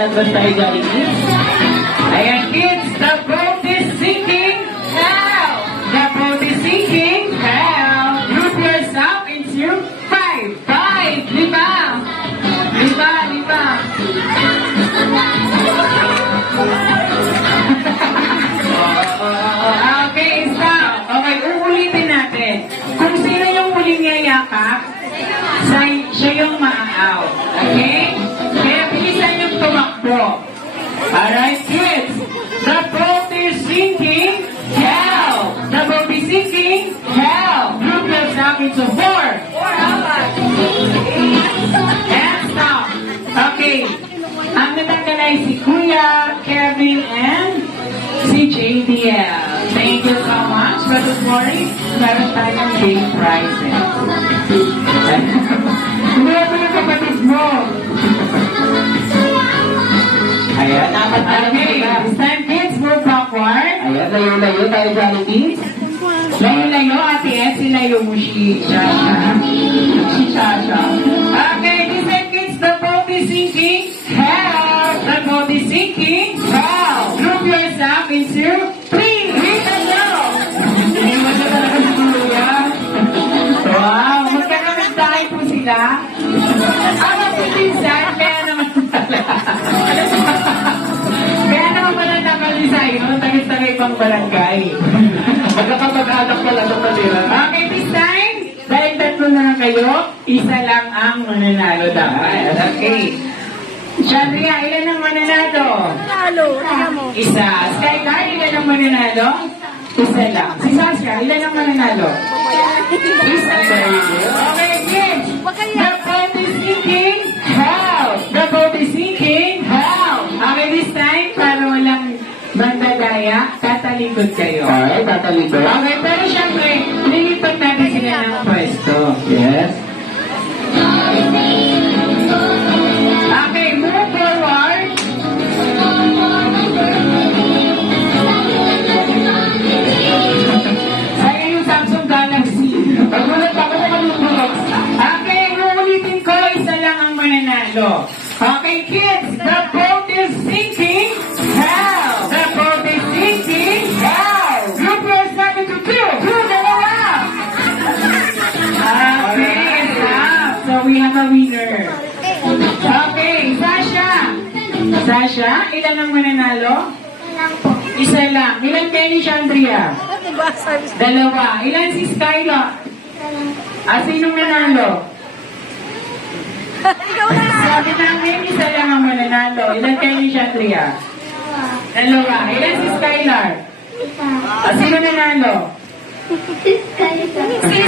nag-brush tayo galing kids. Ayan kids, the boat is sinking. Help! The boat is sinking. Help! Group yourself into 5. 5. 5. 5. Okay, stop. Okay, uulitin natin. Kung sino yung huling yayakap, siya yung ma-out. Okay? Kaya bilisan yung tumakbo. Alright, kids. The boat is sinking. Help! The boat is sinking. Help! Group yourself into 4. And stop. Okay. Ang natanggal ay si Kuya, Kevin, and si JDL. Thank you so much. But this morning, meron tayong big prizes. Hindi ako yung kapatid mo. Ayan, dapat okay. This time, kids, move backward. Ayan, layo-layo tayo dyan, kids. Layo-layo, Ate Ed, silayo mo si Shasha. Si Shasha. Okay, this time, kids, the boat is sinking. Help! The boat is sinking. Help! Group yourself into 3. Read the note. Hindi mo siya talaga si Kuya. Wow, magkakagdahin po sila. Ang magpipinsan, kaya naman talaga. Kaya naman pala nakalisay, no? Tamis-tagay pang barangay. Magkakapag-anak pala itong natira. Okay, this time, dahil tatlo na lang kayo, isa lang ang mananalo dapat. Okay. Chandria, ilan ang mananalo? Isa. Skylar, ilan ang mananalo? Isa lang. Si Sasha, ilan ang mananalo? Isa lang. Okay, kids. The boat is sinking. Help! The boat is sinking. Help! Okay, this time, para walang bandadaya, tatalikod kayo. Okay, tatalikod. Okay, pero syempre, lilipat natin sila ng pwesto. Yes. Okay, move forward. Sa'yo yung Samsung Galaxy. Nagulat ako na malulunok. Okay, uulitin ko, isa lang ang mananalo. Okay, kids, the boat is sinking. Help! The boat is sinking. Help! Group yourself into 2. Dalawa! Okay, stop. So we have a winner. Okay, Sasha. Sasha, ilan ang mananalo? Isa lang. Ilan kayo ni Chandria? Dalawa. Ilan si Skylar? Sinong nanalo? Sabi namin, isa lang ang mananalo. Ilan kayo ni Chandria? Dalawa. Ilan si Skylar? Sino nanalo? Si